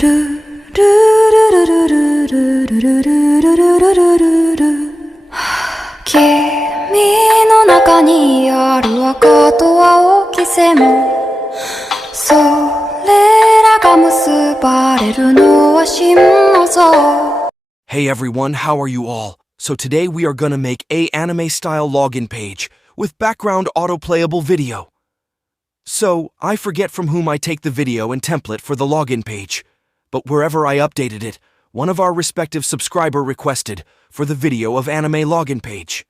君の中にある赤と青き線それらが結ばれるのは真の像 Hey everyone, how are you all? So today we are gonna make a anime-style login page with background auto-playable video. So, I forget from whom I take the video and template for the login page, but wherever I updated it, one of our respective subscriber requested for the video of anime login page.